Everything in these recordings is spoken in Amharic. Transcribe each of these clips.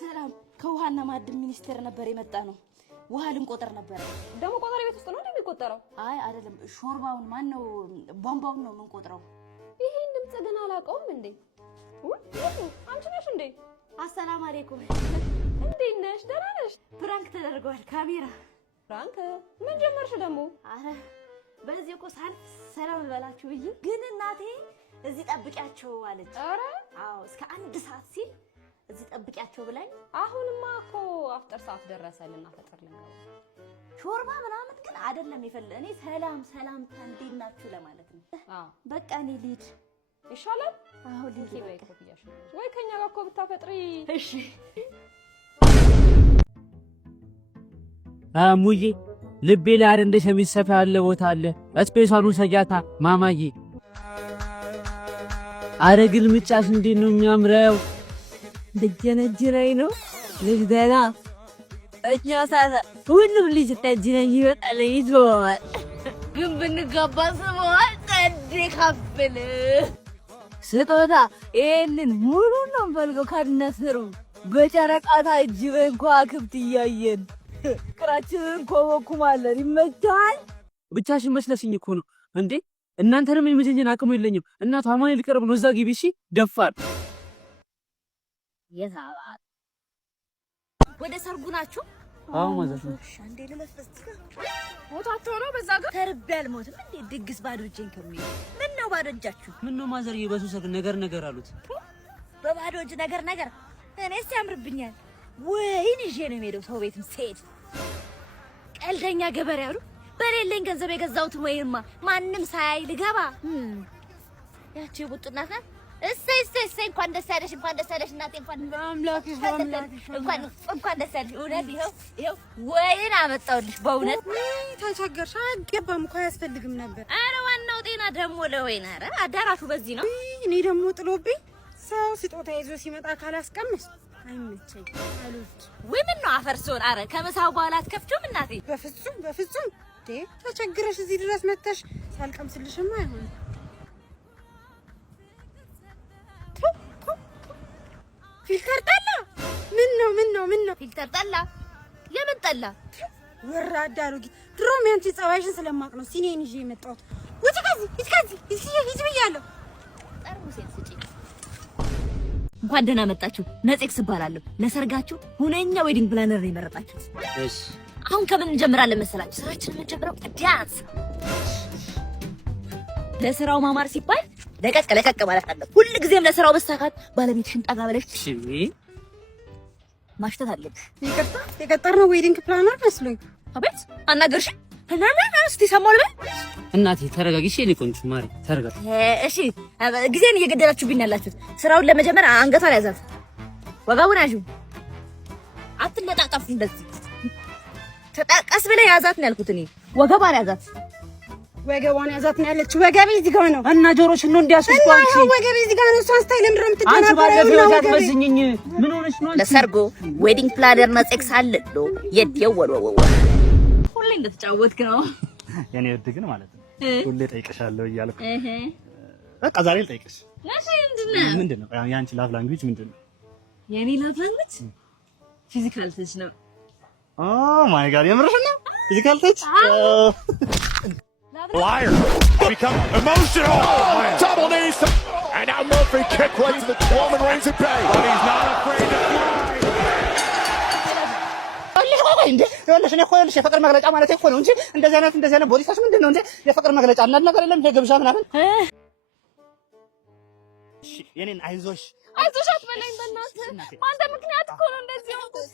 ሰላም ከውሃና ማዕድን ሚኒስቴር ነበር የመጣ ነው። ውሃ ልንቆጥር ነበር። ደሞ ቆጠሪ ቤት ውስጥ ነው እንደሚቆጠረው? አይ አይደለም፣ ሾርባውን ማን ነው ቧንቧውን ነው የምንቆጥረው። ይሄን ድምጽ ግን አላውቀውም እንዴ? አንቺ ነሽ እንዴ? አሰላም አለይኩም። እንዴት ነሽ? ደህና ነሽ? ፕራንክ ተደርጓል። ካሜራ ፕራንክ? ምን ጀመርሽ ደግሞ? አረ በዚህ እኮ ሰላም ልበላችሁ ብዬ ግን እናቴ እዚህ ጠብቂያቸው አለች። አረ አዎ እስከ 1 ሰዓት ሲል እዚህ ጠብቂያቸው ብላኝ። አሁንማ እኮ አፍጠር ሰዓት ደረሰልና ፈጠር ልንገባ ሾርባ ምናምን ግን አይደለም የፈለገ እኔ ሰላምታ እንዴት ናችሁ ለማለት ነው። በቃ እኔ ልሂድ ይሻላል። አዎ ልሂድ ወይ ከኛ ጋር እኮ ብታፈጥሪ። እሺ ሙዬ ልቤ ላይ አይደል እንደ ሸሚዝ ሰፋ ያለ ቦታ አለ። ስፔሷን ውሰጃታ ማማዬ። አረ ግልምጫሽ እንዴት ነው የሚያምረው! ደጀነጅነኝ ነው ልጅ ደህና እኛ ሳሳ ሁሉም ልጅ ተጅነኝ ይወጣል ይዞዋል። ግን ብንጋባ ስመዋል ቀድ ካፍል ስጦታ ይሄንን ሙሉ ነው ፈልገው ካድነስሩ በጨረቃታ እጅ በእንኳ ክብት እያየን ቅራችንን ኮበኩማለን። ይመቻል። ብቻሽን መስለሽኝ እኮ ነው እንዴ! እናንተንም የመጀንጀን አቅሙ የለኝም። እናቷ ማን ሊቀርብ ነው? እዛ ግቢ። እሺ ደፋር የዛባት ወደ ሰርጉ ናችሁ? አዎ ማለት ነው። አንዴ ለለፈስ ሞታቸው ነው በዛ ጋር ተርቤ አልሞትም እንዴ? ድግስ ባዶ እጄን ከሚል ምን ነው ባዶ እጃችሁ? ምን ነው ማዘርዬ በሱ ሰርግ ነገር አሉት። በባዶ እጅ ነገር እኔስ ያምርብኛል። ወይን ይዤ ነው የምሄደው ሰው ቤትም ስሄድ። ቀልደኛ ገበሬ አሉ። በሌለኝ ገንዘብ የገዛሁትን ወይንማ ማንም ሳያይ ልገባ። ያቺ ቡጥናት ናት። እሰይ እንኳን ደስ ያለሽ እናቴ። እንኳን ደስ ያለሽ። እውነት ይኸው ወይን አመጣሁልሽ። በእውነት ተቸገርሽ? አይገባም እኮ አያስፈልግም ነበር። ኧረ ዋናው ጤና ደግሞ ለወይን። ኧረ አዳራሹ በዚህ ነው። እኔ ደግሞ ጥሎብኝ ሰው ስጦታ ይዞ ሲመጣ ካላስቀምስ አይመቸኝ አሉት። ወይ ምን ነው አፈርሶን? ኧረ ከምሳው በኋላ አትከፍቹም እናቴ? በፍጹም ተቸግረሽ እዚህ ድረስ መተሽ ሳልቀምስልሽማ አይሆንም። ፊልተር ጠላ? ምን ነው ፊልተር ጠላ? የምን ጠላ? ወራዳ አሮጊት። ድሮም ያንቺ ጸባይሽን ስለማቅ ነው ሲኔን ይዤ የመጣሁት። ውጪ ከዚህ ሂጂ ብያለሁ። ጠርሙሴን ስጪ። እንኳን ደህና መጣችሁ። ነጽክስ እባላለሁ። ለሰርጋችሁ ሁነኛ ዌዲንግ ፕላነር ነው የመረጣችሁት። እሺ አሁን ከምን እንጀምራለን መሰላችሁ? ስራችንን የምንጀምረው ዳንስ። ለስራው ማማር ሲባል ለቀቅ ማለት አለ። ሁሉ ጊዜም ለስራው መሳካት ባለቤትሽን ጠጋ ብለሽ እሺ ማሽተት አለብሽ። ይቅርታ የቀጠርነው ዌዲንግ ፕላነር መስሎኝ። አቤት አናገርሽ? እስቲ ሰማው ልበል። እናቴ ተረጋጊ። እኔ ቆንጆ ማሪ ተረጋጊ። እሺ ጊዜን እየገደላችሁብኝ ያላችሁት። ስራውን ለመጀመር አንገቷን ያዛት፣ ወገቡን ያዡ። አትነጣጣፉ እንደዚህ። ተጣቀስ ብለህ ያዛት ነው ያልኩት እኔ። ወገቧን ያዛት ነው ያለችው። ወገቤ እዚህ ጋር ነው እና ጆሮሽ ነው እንዲያስውቁ። አንቺ ወገቤ እዚህ ጋር ነው። እሷን ስታይል ምንድን ነው የምትደናበረው? አንቺ ባለፈው ወጋት በዝኝኝ ምን ሆነሽ ነው? ለሰርጎ ዌዲንግ ፕላነር ነጽክስ አለ ነው የደወለው። ሁሌ እንደተጫወትክ ነው የኔ ወድ ግን ማለት ነው። ሁሌ ጠይቅሻለሁ እያልኩ በቃ ዛሬ ልጠይቅሽ። እሺ ምንድነው ያንቺ ላቭ ላንጉዌጅ ምንድነው? የኔ ላቭ ላንጉዌጅ ፊዚካል ተች ነው። ኦ ማይ ጋድ የምርሽ ነው? ፊዚካል ተች Liar become emotional. Double knees and now Murphy kick right to the Roman Reigns at bay. But he's not afraid to fly. ይኸውልሽ እኔ እኮ ይኸውልሽ የፍቅር መግለጫ ማለት እኮ ነው እንጂ እንደዚህ አይነት ቦዲሳሽ ምንድነው እንጂ የፍቅር መግለጫ አንድ ነገር የለም። ይሄ ግብዣ ምናምን። እሺ የኔን አይዞሽ አትበለኝ በእናትህ። በአንተ ምክንያት እኮ ነው እንደዚህ ሆንኩት።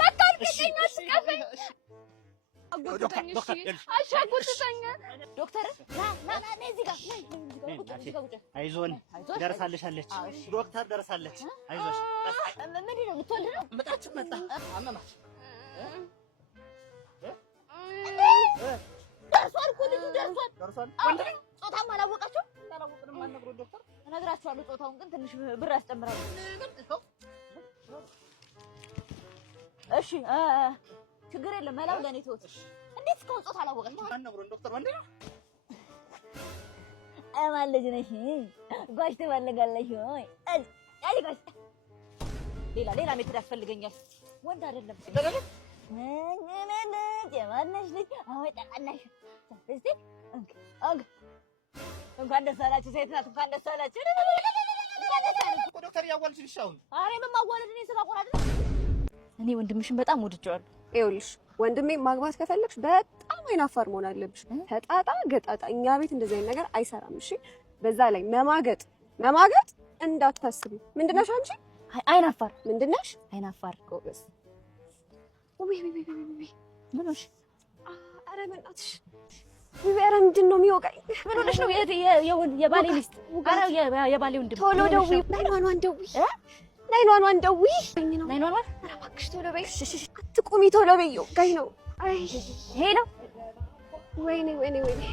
በቃ አልቅሽኝ፣ አትቀፈኝ። ዶክተር አይዞን ደርሳለች። ዶክተር ደርሳለች። አይዞሽ ምንድን ነው የምትወልድ ነው? መጣችሁ መጣ አመማች ደርሷል እኮ ልጁ ደርሷል። ጾታም አላወቃችሁ? አላወቅንም። አልነግሮ ዶክተር እነግራችኋለሁ። ጾታውን ግን ትንሽ ብር ያስጨምራል። እሺ ችግር የለም። መላው ለኔ ተወት። እንዴት እስካሁን ጾታ አላወቀም? አልነግሮን ዶክተር ወንድ ነው። አማን ልጅ ነሽ ጓሽ ትፈልጋለሽ ወይ አይ ጓሽ ሌላ ሜትድ ያስፈልገኛል ወንድ አይደለም የማነሽ ልጅ አሁን ጠቃናሽ እስቲ እንኳን ደስ አላችሁ ሴት ናት እንኳን ደስ አላችሁ ዶክተር ያዋልሽልሽ አሁን ኧረ ምን ማዋለድ እኔ ስላቆራድ እኔ ወንድምሽን በጣም ወድጄዋለሁ ይኸውልሽ ወንድሜ ማግባት ከፈለግሽ በጣም አይናፋር መሆን አለብሽ ተጣጣ ገጣጣ እኛ ቤት እንደዚህ አይነት ነገር አይሰራም እሺ በዛ ላይ መማገጥ እንዳታስቢ ምንድነሽ አንቺ አይናፋር ምንድነሽ አይናፋር ጎበዝ ውይ ምንሽ ኧረ በእናትሽ ኧረ ምንድን ነው የሚወጋኝ ምን ሆነሽ ነው የባሌ ሚስት ኧረ የባሌ ወንድም ቶሎ ደውዪ ናይኗን ደውዪ ናይኗን ደውዪ ናይኗን ኧረ እባክሽ ቶሎ በይ አትቁሚ ቶሎ በይ ወጋኝ ነው አይ ሄሎ ወይኔ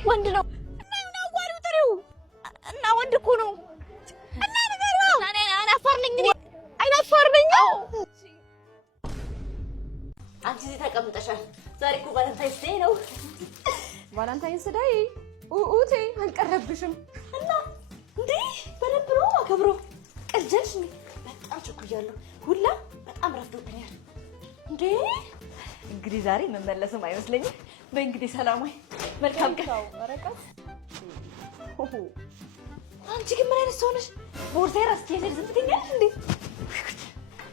ወንድ ነው እና አዋሪው ጥሪው እና ወንድ እኮ ነው እና ነገሩ አይናፋር ነኝ አንቺ እዚህ ተቀምጠሻል ዛሬ እኮ ቫለንታይንስ ዴይ ነው ቫለንታይንስ ዴይ ኡኡቴ አልቀረብሽም እና እንዴ በደንብ ነው አከብረው ቀልጀሽ ነኝ በጣም ቸኩያለሁ ሁላ በጣም ረፍዶብኛል እንዴ እንግዲህ ዛሬ መመለስም አይመስለኝም በእንግዲህ ሰላማዊ መልካም ቀን ወረቀት አንቺ ግን ምን አይነት ሰው ነሽ ቦርሳዬ ረስቼ ዝም ትይኛለሽ እንዴ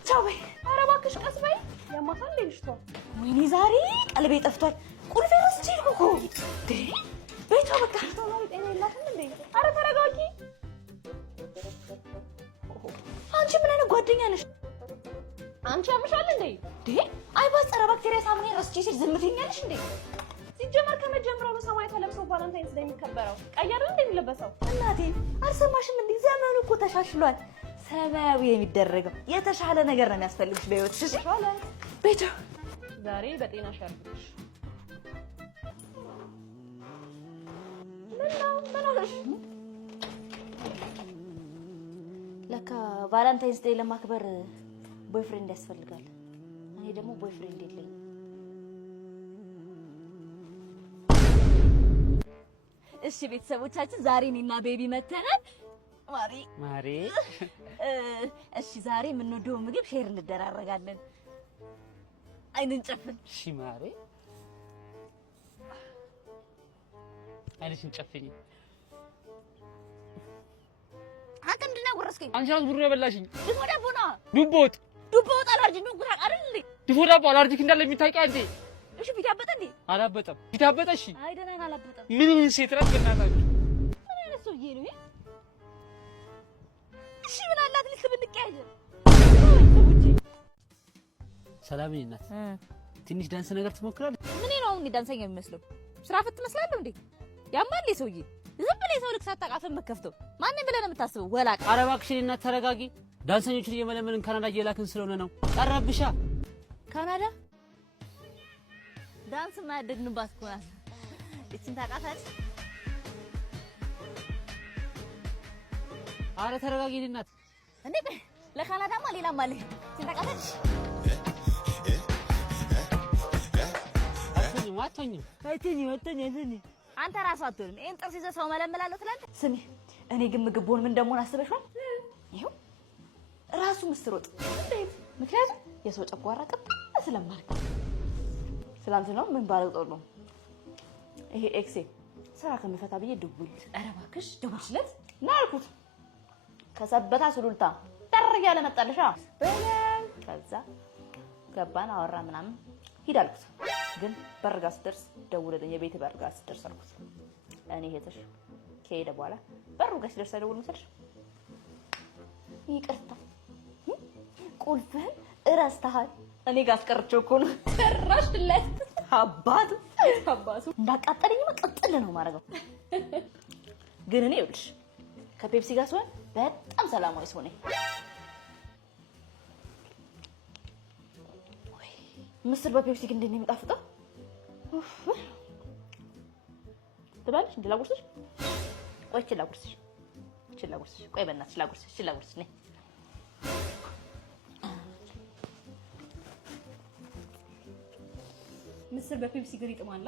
ቻው በይ ኧረ እባክሽ ቀስ በይ ያማታል ልጅቷ ወይኔ ዛሬ ቀልቤ ጠፍቷል ቁልፌ ረስቼ እኮ እንዴ በይቷ በቃ ቶሎ ጤና የላትም እንዴ ኧረ ተረጋጊ አንቺ ምን አይነት ጓደኛ ነሽ አንቺ ያምሻል እንዴ እንዴ አይባስ ጸረ ባክቴሪያ ሳሙና ረስቼ ዝም ትይኛለሽ እንዴ ሲጀመር ከመጀመሪያው ነው ሰማይ ተለብሰው ቫለንታይንስ ዴይ የሚከበረው ቀይ አይደል እንዴ የሚለበሰው እናቴ አልሰማሽም እንዴ ዘመኑ እኮ ተሻሽሏል ሰማያዊ የሚደረገው የተሻለ ነገር ነው የሚያስፈልግሽ በህይወትሽ እሺ ቤቱ ዛሬ በጤናሽ ያርፍሽ ምን ሆነሽ ለካ ቫለንታይንስ ዴይ ለማክበር ቦይፍሬንድ ያስፈልጋል እኔ ደግሞ ቦይፍሬንድ የለኝም እሺ ቤተሰቦቻችን ዛሬ እኔና ቤቢ መተናል ማሪ እሺ ዛሬ የምንወደው ምግብ ሼር እንደራረጋለን አይንን ጨፍን እሺ ማሬ አይንሽን ጨፍኝ አንተ ምንድን ነው ያጎረስከኝ አንቺ ራስ ብሩ የበላሽኝ ድፎ ዳቦ ነው ዱቦ ወጥ አላርጅ ነው ጉራ አይደል ድፎ ዳቦ አላርጂክ እንዳለ የሚታውቂ አንቺ እሺ ፊት አበጠ እንዴ አላበጠም ፊት አበጠ እሺ አይደናን አላበጠም ምን ሴት ናት በእናታችሁ ምን አይነት ሰውዬ ነው ይሄ እሺ ምን አላት ልክ ብንቀያየር ሰላም እናት ትንሽ ዳንስ ነገር ትሞክራለህ ምን ነው እንዴ ዳንሰኛ የሚመስለው ስራ ፈት ትመስላለህ እንዴ ያማል ሰውዬ ዝም ብለህ ሰው ልክ ሳታቃፈን መከፍተው ማንንም ብለህ ነው የምታስበው ወላቅ ኧረ እባክሽ እናት ተረጋጊ ዳንሰኞችን እየመለመልን ካናዳ እየላክን ስለሆነ ነው ቀረብሻ ካናዳ ዳንስ ማያደግንባት እኮ ናት እቺን ታውቃታለሽ ኧረ ተረጋጊ እናት እንዴ ለካናዳማ ሌላም አለ እቺን ታውቃታለሽ አትኝ አንተ ራስህ አትሆንም ይሄን ጥርስ ይዘህ ሰው መለመላለሁ ትላለህ ስሚ እኔ ግን ምግቡን ምን እንደሆነ አስበሽዋል ይሄው ራሱ ምስር ወጥ እንዴት ምክንያቱም የሰው ጨጓራ ቅጥል ስለማርክ ስላንተ ነው ምን ባለው ጦር ነው ይሄ ኤክሴ ስራ ከመፈታ ብዬ ደውል ኧረ እባክሽ ደውልሽለት ና አልኩት ከሰበታ ሱሉልታ ጠር ያለ መጣልሻ ከዛ ገባን አወራ ምናምን ሂድ አልኩት ግን በርጋ ስደርስ ደውልልኝ የቤት በርጋ ስደርስ አልኩት እኔ ሄተሽ ከሄደ በኋላ በርጋ ስደርስ ደውል መሰለሽ ይቅርታ ቁልፍህን እረስተሃል እኔ ጋር አስቀርቼው እኮ ነው ሰራሽለት አባቱ እንዳቃጠለኝ መቀጠል ነው ማረጋው ግን እኔ ይኸውልሽ ከፔፕሲ ጋር ስሆን በጣም ሰላማዊ ሰው ነኝ ምስር በፔፕሲ ግን እንደኔ የሚጣፍጠው ትባልሽ እንደ ላጉርስሽ ቆይ ላጉርስሽ ቆይ በእናትሽ ላጉርስሽ ነይ ምስር በፔፕሲ ግን ይጥማል